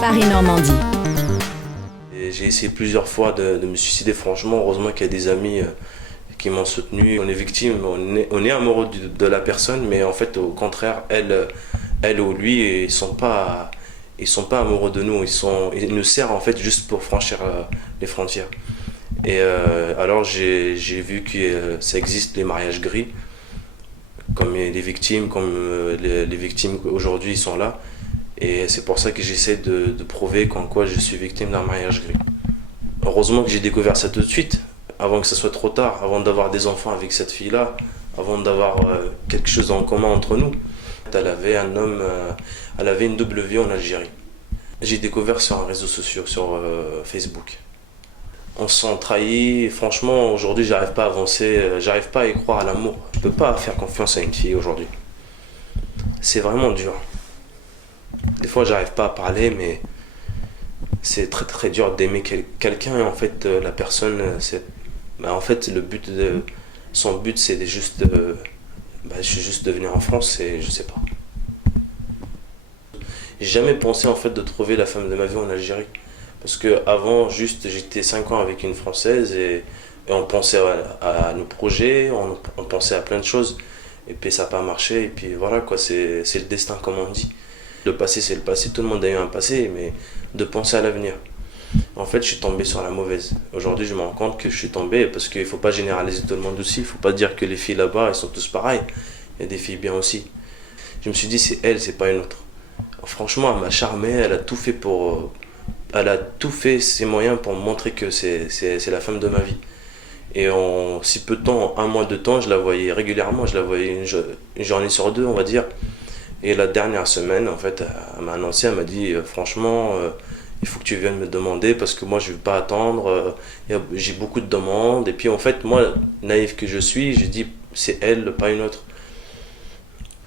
Paris-Normandie. J'ai essayé plusieurs fois de me suicider, franchement. Heureusement qu'il y a des amis qui m'ont soutenu. On est victime, on est amoureux de la personne, mais en fait, au contraire, elle ou lui, ils sont pas amoureux de nous. Ils nous servent en fait juste pour franchir les frontières. Et alors, j'ai vu que ça existe les mariages gris, comme les victimes, comme les victimes aujourd'hui, ils sont là. Et c'est pour ça que j'essaie de prouver qu'en quoi je suis victime d'un mariage gris. Heureusement que j'ai découvert ça tout de suite, avant que ce soit trop tard, avant d'avoir des enfants avec cette fille-là, avant d'avoir quelque chose en commun entre nous. Elle avait un homme, elle avait une double vie en Algérie. J'ai découvert sur un réseau social, sur Facebook. On se sent trahi, et franchement aujourd'hui j'arrive pas à avancer, j'arrive pas à y croire à l'amour. Je peux pas faire confiance à une fille aujourd'hui. C'est vraiment dur. Des fois j'arrive pas à parler, mais c'est très très dur d'aimer quelqu'un et en fait la personne en fait son but c'est juste de venir en France et je sais pas. J'ai jamais pensé en fait de trouver la femme de ma vie en Algérie parce que avant juste j'étais 5 ans avec une Française et on pensait à nos projets, on pensait à plein de choses et puis ça n'a pas marché et puis voilà quoi, c'est le destin comme on dit. Le passé c'est le passé, tout le monde a eu un passé, mais de penser à l'avenir. En fait, je suis tombé sur la mauvaise. Aujourd'hui, je me rends compte que je suis tombé parce qu'il ne faut pas généraliser tout le monde aussi. Il ne faut pas dire que les filles là-bas, elles sont tous pareilles. Il y a des filles bien aussi. Je me suis dit, c'est elle, c'est pas une autre. Franchement, elle m'a charmé, elle a tout fait ses moyens pour me montrer que c'est la femme de ma vie. Et en si peu de temps, en un mois de temps, je la voyais régulièrement. Je la voyais une journée sur deux, on va dire. Et la dernière semaine, en fait, elle m'a annoncé, elle m'a dit, franchement, il faut que tu viennes me demander parce que moi, je ne vais pas attendre. J'ai beaucoup de demandes. Et puis, en fait, moi, naïf que je suis, j'ai dit, c'est elle, pas une autre.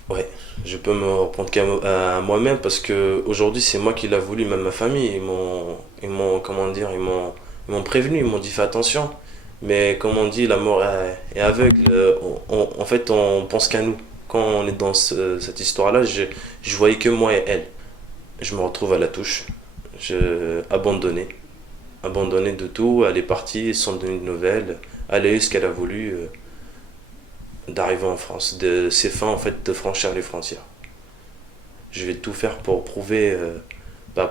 Ouais, je peux me reprendre à moi-même parce que aujourd'hui, c'est moi qui l'a voulu, même ma famille. Comment dire, ils m'ont prévenu, ils m'ont dit, fais attention. Mais comme on dit, la mort est aveugle. En fait, on pense qu'à nous. Quand on est dans cette histoire-là, je voyais que moi et elle. Je me retrouve à la touche. Abandonné de tout. Elle est partie sans donner de nouvelles. Elle a eu ce qu'elle a voulu d'arriver en France. C'est fin en fait de franchir les frontières. Je vais tout faire pour prouver,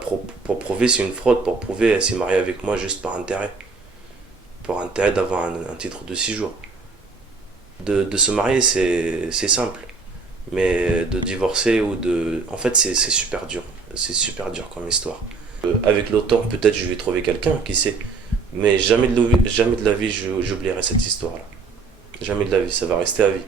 pour prouver c'est une fraude, pour prouver elle s'est mariée avec moi juste par intérêt. Pour intérêt d'avoir un titre de séjour. De se marier, c'est simple. Mais de divorcer ou de... En fait, c'est super dur. C'est super dur comme histoire. Avec le temps, peut-être je vais trouver quelqu'un, qui sait. Mais jamais de la vie, j'oublierai cette histoire-là. Jamais de la vie, ça va rester à vie.